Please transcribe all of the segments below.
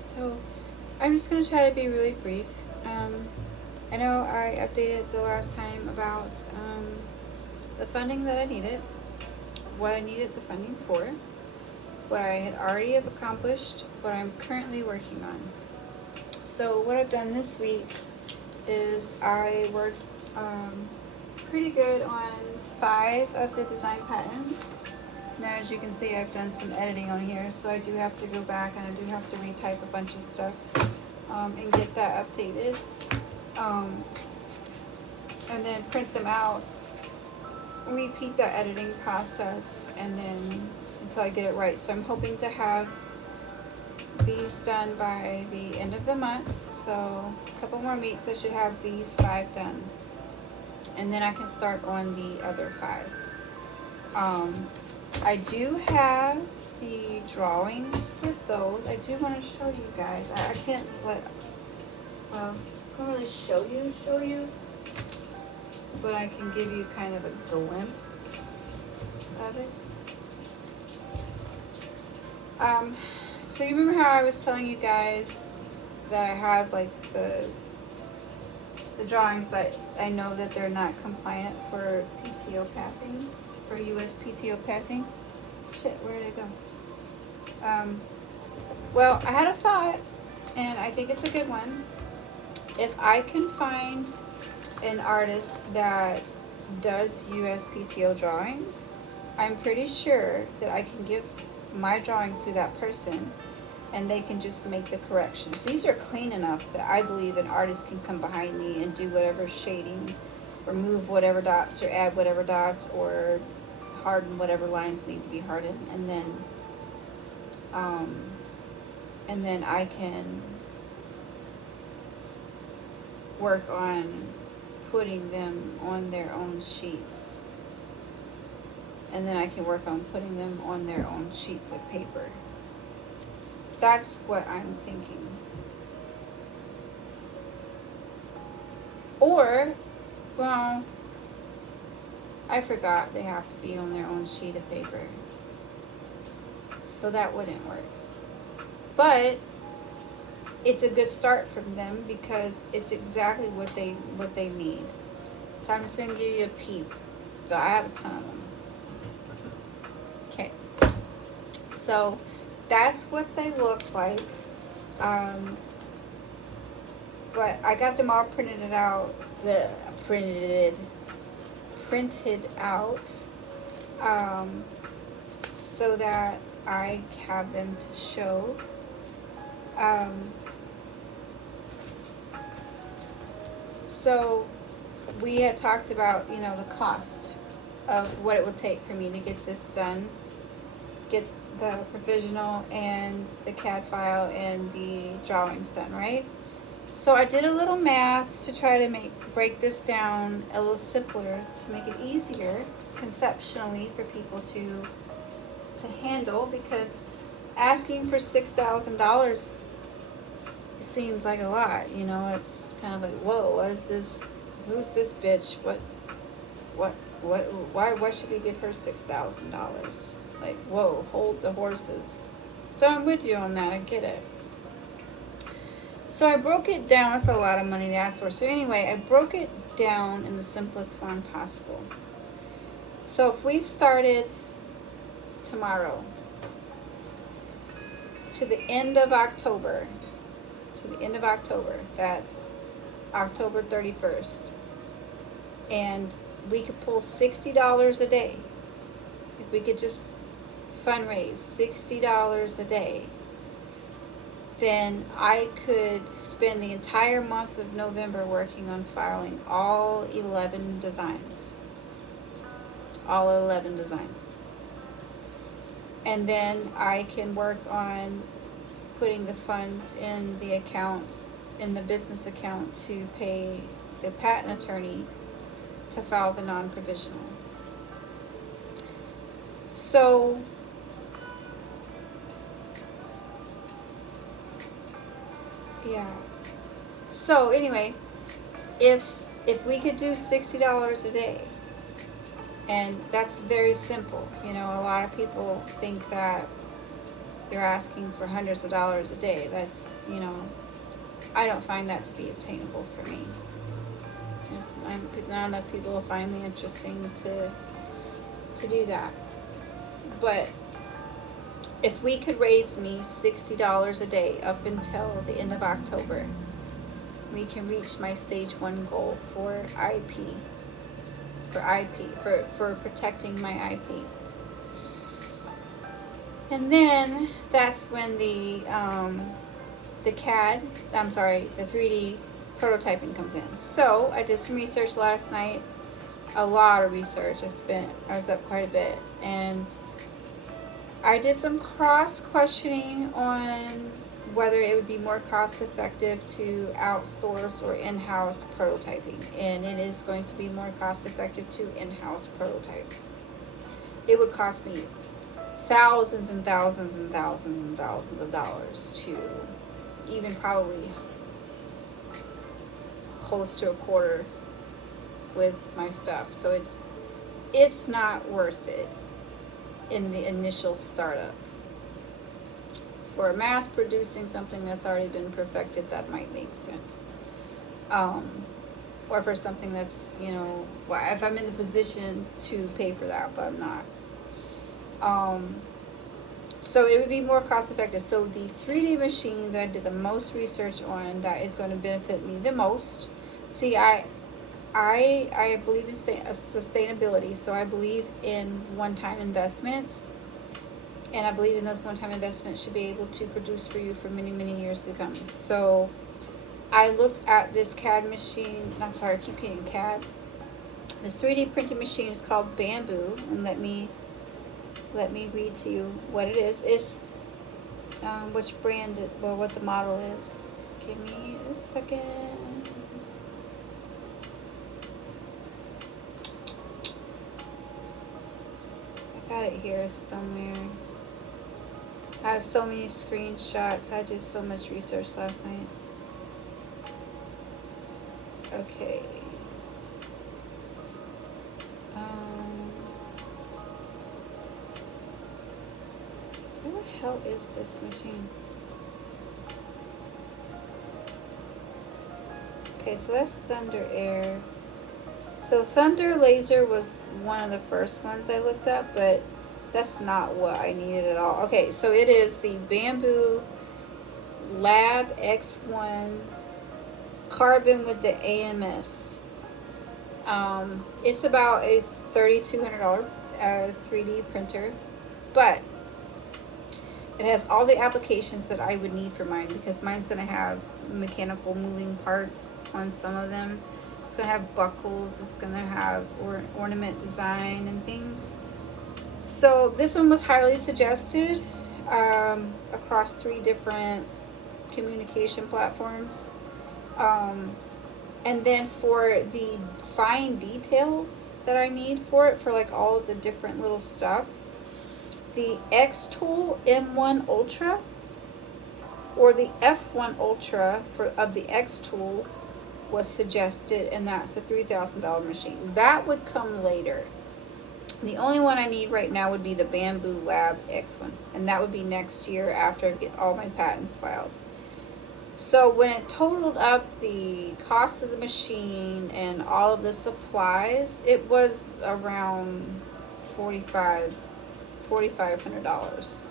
So I'm just going to try to be really brief. I know I updated the last time about the funding that I needed, what I needed the funding for, what I had already have accomplished, what I'm currently working on. So what I've done this week is I worked pretty good on 5 of the design patents. Now, as you can see, I've done some editing on here, so I do have to go back and I do have to retype a bunch of stuff and get that updated. And then print them out, repeat that editing process, and then until I get it right. So I'm hoping to have these done by the end of the month. So a couple more weeks, I should have these 5 done. And then I can start on the other 5. I do have the drawings for those. I do want to show you guys. I can't let, well, I can't really show you, but I can give you kind of a glimpse of it. So you remember how I was telling you guys that I have like the drawings, but I know that they're not compliant for PTO passing, for US PTO passing? Shit, where did it go? Well, I had a thought, and I think it's a good one. If I can find an artist that does USPTO drawings, I'm pretty sure that I can give my drawings to that person and they can just make the corrections. These are clean enough that I believe an artist can come behind me and do whatever shading, remove whatever dots or add whatever dots or harden whatever lines need to be hardened, and then I can work on putting them on their own sheets. And then I can work on putting them on their own sheets of paper. That's what I'm thinking. Or, well, I forgot they have to be on their own sheet of paper. So that wouldn't work. But it's a good start from them because it's exactly what they need. So I'm just gonna give you a peep. So I have a ton of them. Okay. So that's what they look like. But I got them all printed out. Printed out. So that I have them to show. So we had talked about, the cost of what it would take for me to get this done, get the provisional and the CAD file and the drawings done, right? So I did a little math to try to break this down a little simpler to make it easier conceptually for people to handle, because asking for $6,000 seems like a lot, it's kind of like, whoa, what is this? Who's this bitch? Why should we give her $6,000? Like, whoa, hold the horses. So I'm with you on that, I get it. So I broke it down. That's a lot of money to ask for. So anyway, I broke it down in the simplest form possible. So if we started tomorrow to the end of October, that's October 31st, and we could pull $60 a day. If we could just fundraise $60 a day, then I could spend the entire month of November working on filing all 11 designs. And then I can work on putting the funds in the account, in the business account, to pay the patent attorney to file the non-provisional. So yeah. So anyway, if we could do $60 a day, and that's very simple. A lot of people think that you're asking for hundreds of dollars a day. That's, I don't find that to be obtainable for me. Not enough people will find me interesting to do that. But if we could raise me $60 a day up until the end of October, we can reach my stage 1 goal for for protecting my IP. And then that's when the 3D prototyping comes in. So I did some research last night, a lot of research. I was up quite a bit, and I did some cross questioning on whether it would be more cost effective to outsource or in-house prototyping, and it is going to be more cost effective to in-house prototype. It would cost me thousands and thousands and thousands and thousands of dollars to even probably close to a quarter with my stuff. So it's not worth it in the initial startup. For mass producing something that's already been perfected, that might make sense. Or for something that's, if I'm in the position to pay for that, but I'm not. So it would be more cost effective. So the 3D machine that I did the most research on, that is going to benefit me the most. See, I believe in sustainability, so I believe in one-time investments, and I believe in those one-time investments should be able to produce for you for many, many years to come. So I looked at this CAD machine. I keep getting CAD. This 3D printing machine is called Bamboo, and let me read to you what it is. It's which brand what the model is. Give me a second. I got it here somewhere. I have so many screenshots. I did so much research last night. Okay. Where the hell is this machine? Okay, so that's Thunder Air. So Thunder Laser was one of the first ones I looked up, but that's not what I needed at all. Okay, so it is the Bamboo Lab X1 Carbon with the AMS. It's about a $3,200 3D printer, but it has all the applications that I would need for mine, because mine's going to have mechanical moving parts on some of them. It's going to have buckles. It's going to have ornament design and things. So this one was highly suggested across 3 different communication platforms. And then for the fine details that I need for it, for like all of the different little stuff, the Xtool M1 Ultra or the F1 Ultra of the Xtool was suggested, and that's a $3,000 machine. That would come later. The only one I need right now would be the Bamboo Lab X1, and that would be next year after I get all my patents filed. So when it totaled up the cost of the machine and all of the supplies, it was around $4,500.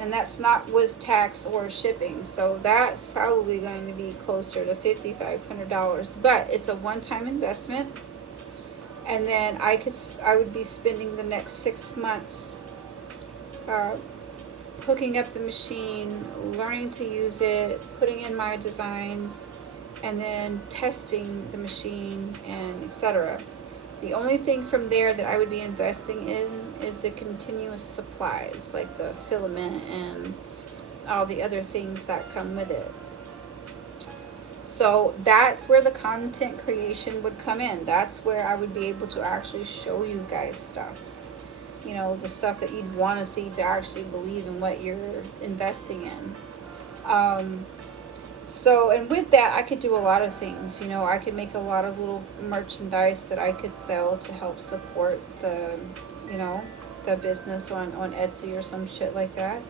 And that's not with tax or shipping, so that's probably going to be closer to $5,500. But it's a one-time investment, and then I would be spending the next 6 months hooking up the machine, learning to use it, putting in my designs, and then testing the machine, and etc. The only thing from there that I would be investing in is the continuous supplies, like the filament and all the other things that come with it. So that's where the content creation would come in. That's where I would be able to actually show you guys stuff. The stuff that you'd want to see to actually believe in what you're investing in. So, and with that, I could do a lot of things. I could make a lot of little merchandise that I could sell to help support the the business on Etsy or some shit like that.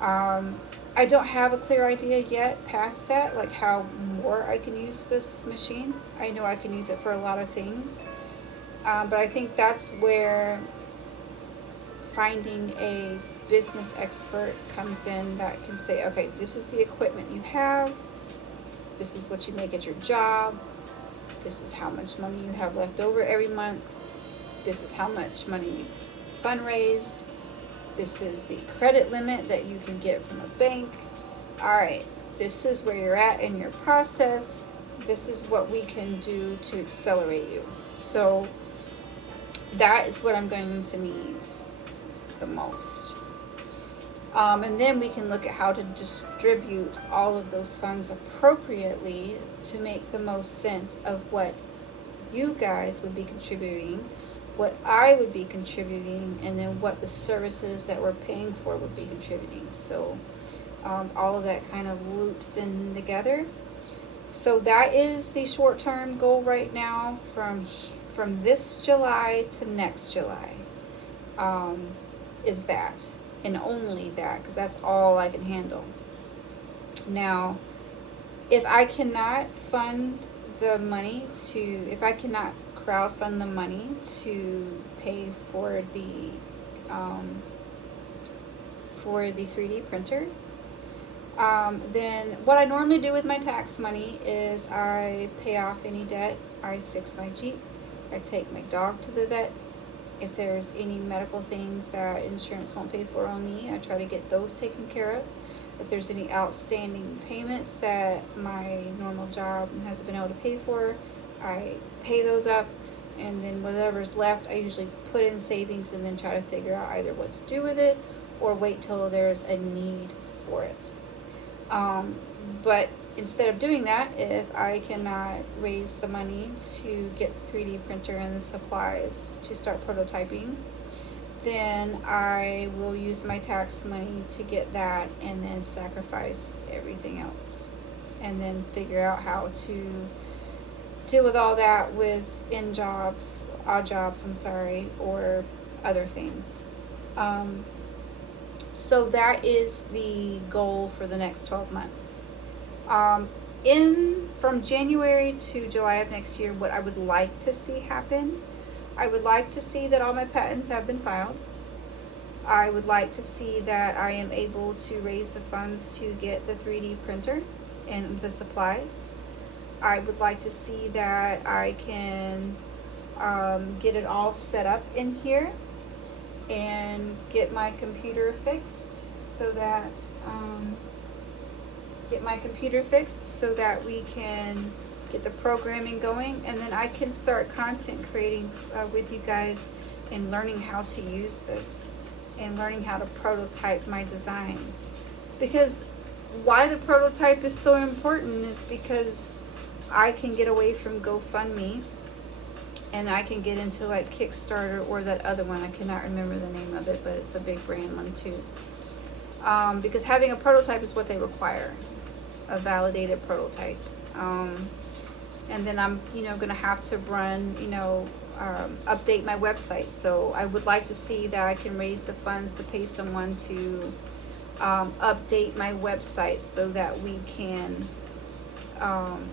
I don't have a clear idea yet past that, like how more I can use this machine. I know I can use it for a lot of things. But I think that's where finding a business expert comes in that can say, okay, this is the equipment you have, this is what you make at your job, this is how much money you have left over every month, this is how much money you fundraised, this is the credit limit that you can get from a bank. Alright, this is where you're at in your process, this is what we can do to accelerate you. So that is what I'm going to need the most. And then we can look at how to distribute all of those funds appropriately to make the most sense of what you guys would be contributing, what I would be contributing, and then what the services that we're paying for would be contributing. So all of that kind of loops in together. So that is the short-term goal right now from this July to next July. Is that, and only that, because that's all I can handle. Now, if I cannot fund the money if I cannot crowdfund the money to pay for the 3D printer, then what I normally do with my tax money is I pay off any debt, I fix my Jeep, I take my dog to the vet. If there's any medical things that insurance won't pay for on me, I try to get those taken care of. If there's any outstanding payments that my normal job hasn't been able to pay for, I pay those up. And then whatever's left, I usually put in savings and then try to figure out either what to do with it or wait till there's a need for it. But instead of doing that, if I cannot raise the money to get the 3D printer and the supplies to start prototyping, then I will use my tax money to get that and then sacrifice everything else. And then figure out how to deal with all that with odd jobs, or other things. So that is the goal for the next 12 months. From January to July of next year, what I would like to see happen, I would like to see that all my patents have been filed. I would like to see that I am able to raise the funds to get the 3D printer and the supplies. I would like to see that I can get it all set up in here and get my computer fixed so that we can get the programming going, and then I can start content creating with you guys and learning how to use this and learning how to prototype my designs. Because why the prototype is so important is because I can get away from GoFundMe and I can get into like Kickstarter or that other one. I cannot remember the name of it, but it's a big brand one too. Because having a prototype is what they require, a validated prototype. And then I'm, gonna have to run, update my website. So I would like to see that I can raise the funds to pay someone to update my website so that we can,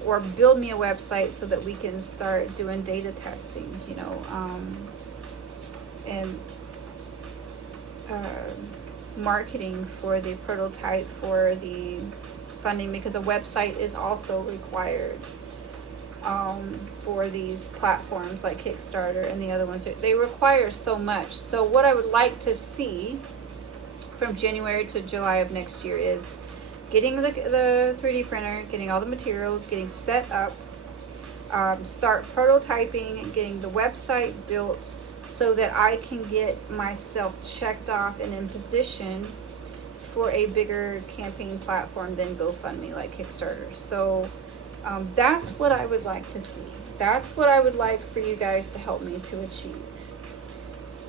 or build me a website so that we can start doing data testing, and marketing for the prototype for the funding, because a website is also required for these platforms like Kickstarter and the other ones. They require so much. So what I would like to see from January to July of next year is getting the 3D printer, getting all the materials, getting set up, start prototyping, getting the website built so that I can get myself checked off and in position for a bigger campaign platform than GoFundMe like Kickstarter. So that's what I would like to see. That's what I would like for you guys to help me to achieve.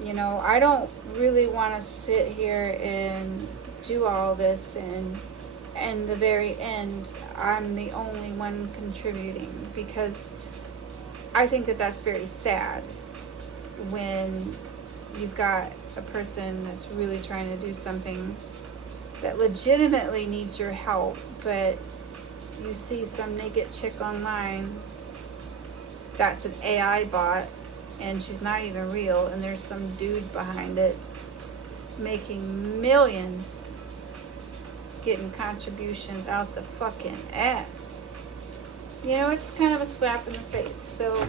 I don't really want to sit here and do all this and the very end I'm the only one contributing, because I think that that's very sad when you've got a person that's really trying to do something that legitimately needs your help, but you see some naked chick online that's an AI bot and she's not even real, and there's some dude behind it making millions, getting contributions out the fucking ass. You know, it's kind of a slap in the face. So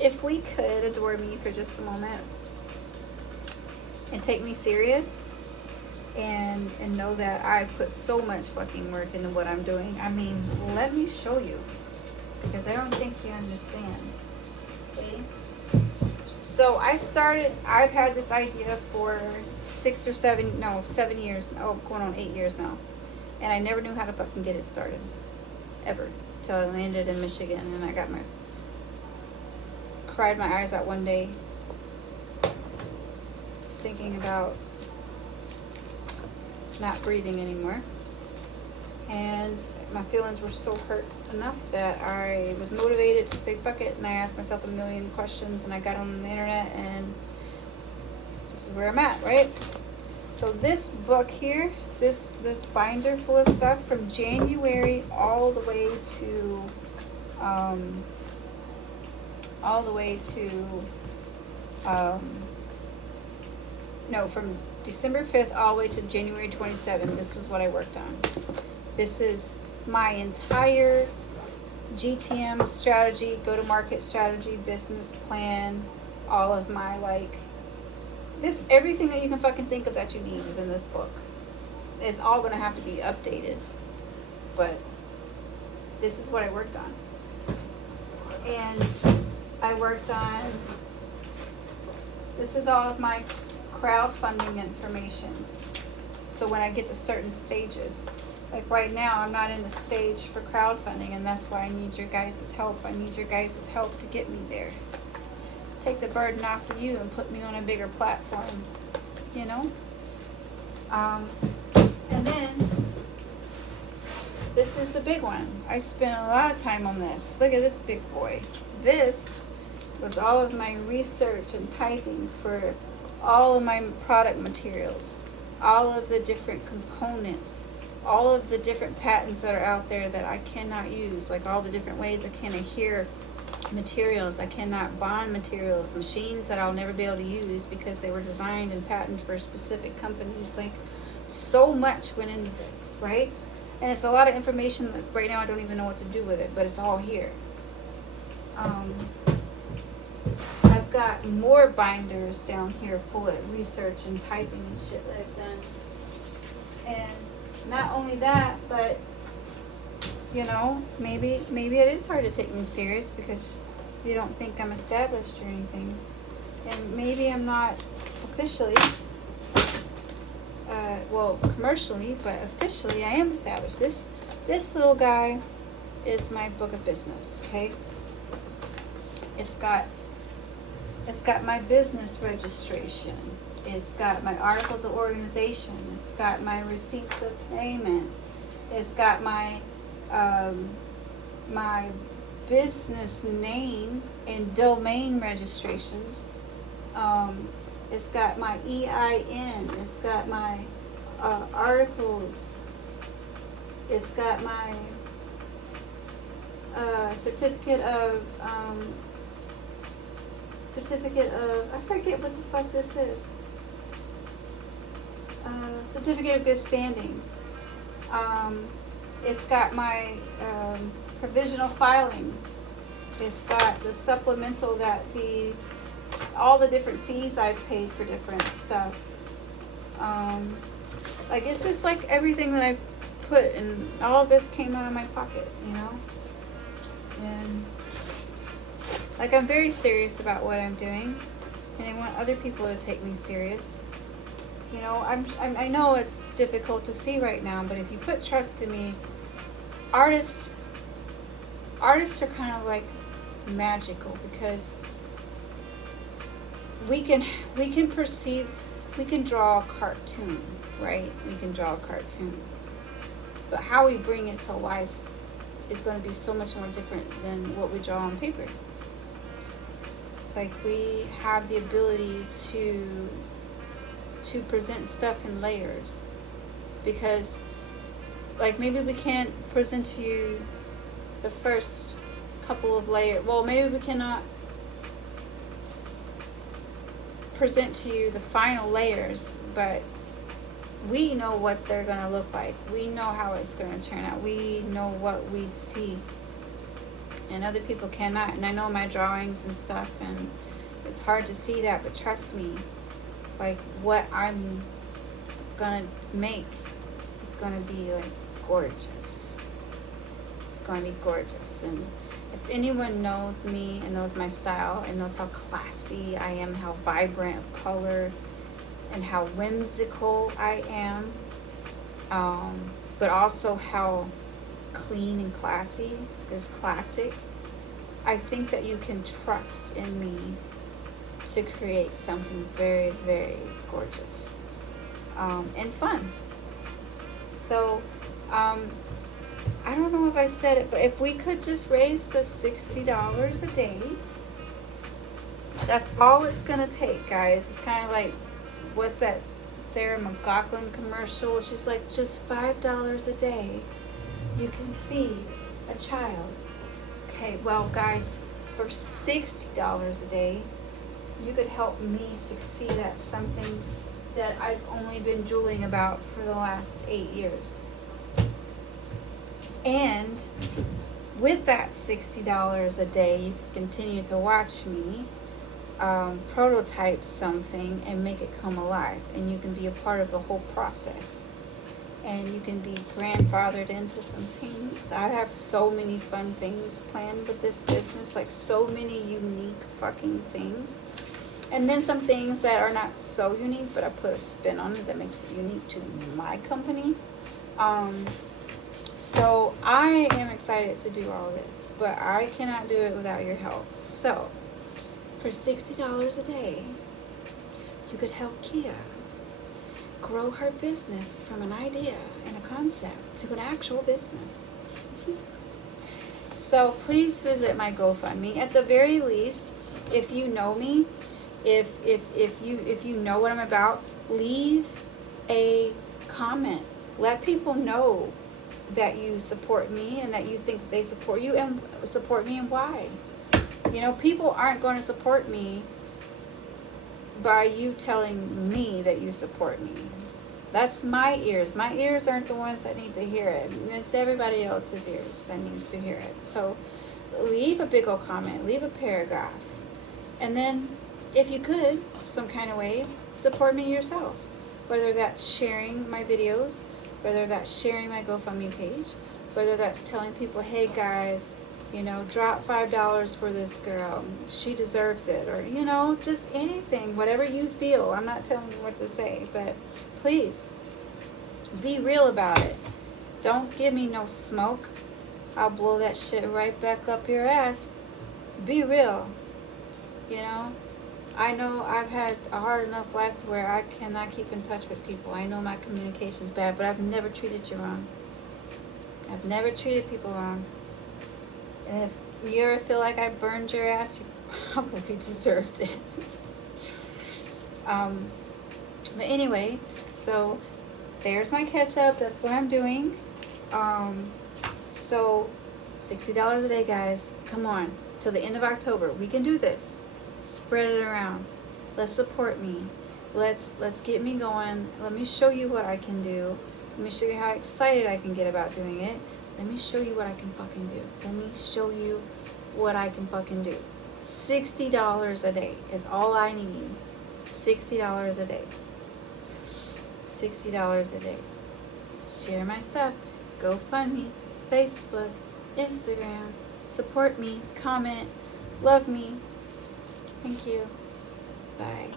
if we could adore me for just a moment and take me serious and know that I put so much fucking work into what I'm doing, I mean, let me show you, because I don't think you understand. Okay? So I've had this idea for 7 years, going on 8 years now. And I never knew how to fucking get it started. Ever. Till I landed in Michigan and I cried my eyes out one day thinking about not breathing anymore. And my feelings were so hurt enough that I was motivated to say fuck it, and I asked myself a million questions, and I got on the internet, and this is where I'm at, right? So this book here, this binder full of stuff from January all the way to from December 5th all the way to January 27th, this was what I worked on. This is my entire GTM strategy, go-to-market strategy, business plan, all of my, everything that you can fucking think of that you need is in this book. It's all going to have to be updated. But this is what I worked on. And I worked on, this is all of my crowdfunding information. So when I get to certain stages, like right now, I'm not in a stage for crowdfunding, and that's why I need your guys' help. I need your guys' help to get me there. Take the burden off of you and put me on a bigger platform, you know? And then, this is the big one. I spent a lot of time on this. Look at this big boy. This was all of my research and typing for all of my product materials, all of the different components, all of the different patents that are out there that I cannot use, like all the different ways I can adhere materials, I cannot bond materials, machines that I'll never be able to use because they were designed and patented for specific companies. Like, so much went into this, right? And it's a lot of information that right now I don't even know what to do with it, but it's all here. I've got more binders down here full of research and typing and shit that I've done. And not only that, but you know, maybe it is hard to take me serious because you don't think I'm established or anything. And maybe I'm not officially, commercially, but officially I am established. This little guy is my book of business, okay? It's got my business registration. It's got my articles of organization. It's got my receipts of payment. It's got my my business name and domain registrations. It's got my EIN. It's got my articles. It's got my certificate of I forget what the fuck this is. Certificate of good standing. It's got my provisional filing. It's got the supplemental all the different fees I've paid for different stuff. It's just like everything that I put, and all of this came out of my pocket, you know? And I'm very serious about what I'm doing, and I want other people to take me serious. You know, I know it's difficult to see right now, but if you put trust in me, artists are kind of like magical, because we can draw a cartoon, right? We can draw a cartoon, but how we bring it to life is going to be so much more different than what we draw on paper. Like, we have the ability to present stuff in layers, because like maybe we can't present to you the first couple of layers. Well, maybe we cannot present to you the final layers, but we know what they're going to look like. We know how it's going to turn out. We know what we see, and other people cannot. And I know my drawings and stuff, and it's hard to see that, but trust me, like, what I'm gonna make is gonna be like gorgeous. It's gonna be gorgeous. And if anyone knows me and knows my style and knows how classy I am, how vibrant of color, and how whimsical I am, but also how clean and classy, there's classic, I think that you can trust in me to create something very, very gorgeous, and fun. So, I don't know if I said it, but if we could just raise the $60 a day, that's all it's gonna take, guys. It's kind of like, what's that Sarah McLachlan commercial? She's like, just $5 a day, you can feed a child. Okay, well, guys, for $60 a day, you could help me succeed at something that I've only been drooling about for the last 8 years. And with that $60 a day, you can continue to watch me prototype something and make it come alive. And you can be a part of the whole process. And you can be grandfathered into some things. I have so many fun things planned with this business, like so many unique fucking things. And then some things that are not so unique, but I put a spin on it that makes it unique to my company. So I am excited to do all this, but I cannot do it without your help. So for $60 a day, you could help Kia grow her business from an idea and a concept to an actual business. So please visit my GoFundMe. At the very least, if you know me, if you know what I'm about, leave a comment. Let people know that you support me and that you think they support you and support me, and why. You know, people aren't going to support me by you telling me that you support me. That's my ears. My ears aren't the ones that need to hear it. It's everybody else's ears that needs to hear it. So leave a big old comment, leave a paragraph, and then if you could, some kind of way, support me yourself. Whether that's sharing my videos, whether that's sharing my GoFundMe page, whether that's telling people, hey guys, you know, drop $5 for this girl, she deserves it, or, you know, just anything, whatever you feel. I'm not telling you what to say, but please be real about it. Don't give me no smoke. I'll blow that shit right back up your ass. Be real. You know, I know I've had a hard enough life where I cannot keep in touch with people. I know my communication's bad, but I've never treated you wrong. I've never treated people wrong. And if you ever feel like I burned your ass, you probably deserved it. But anyway, so there's my catch up. That's what I'm doing. So $60 a day, guys. Come on, till the end of October. We can do this. Spread it around. Let's support me. Let's get me going. Let me show you what I can do. Let me show you how excited I can get about doing it. Let me show you what I can fucking do. Let me show you what I can fucking do. $60 a day is all I need. $60 a day. $60 a day. Share my stuff. GoFundMe, Facebook, Instagram. Support me. Comment. Love me. Thank you. Bye.